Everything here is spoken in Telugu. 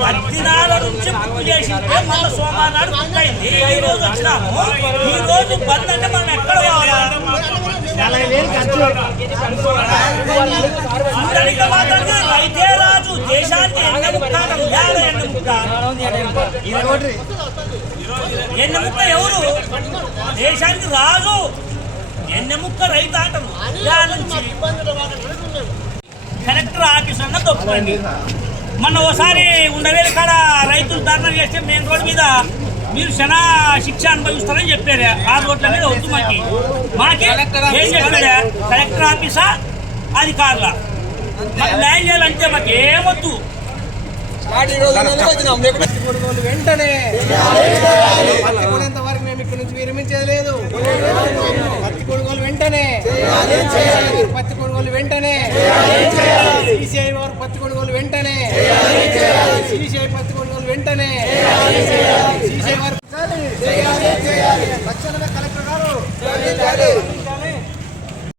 పద్దినాల నుంచి బుక్ చేసింటే మళ్ళీ సోమవారం బుక్ అయింది ఈ రోజు వచ్చినాము ఈ రోజు బంద్ అంటే మనం ఎక్కడ అందరికీ మాత్రమే దేశానికి ఎన్న ముక్క యాడ ఎన్న ముక్క ఎన్న ముక్క ఎవరు? దేశానికి రాజు. ఎన్న ముక్క రైతు నుంచి కలెక్టర్ ఆఫీస్ అన్న తప్పుకోండి మొన్న ఒకసారి ఉండవేలు కాడ రైతులు ధర్నా చేస్తే మెయిన్ రోడ్ మీద మీరు క్షణ శిక్ష అనుభవిస్తారని చెప్పారు. ఆ రోడ్ల మీద వద్దు మాకి. మాకి ఏం చెప్పాడు కలెక్టర్ ఆఫీసా? అధికారుల? న్యాయం చేయాలంటే మాకు ఏమొద్దు. కొనుగోలు వెంటనే. వరకు మేము ఇక్కడ నుంచి విరమించేది లేదు. పత్తి కొనుగోలు వెంటనే పత్తి కొనుగోలు వెంటనే. సిసిఐ వారు పత్తి కొనుగోలు వెంటనే. సిసిఐ పత్తి కొనుగోలు వెంటనే. సిసిఐ వారు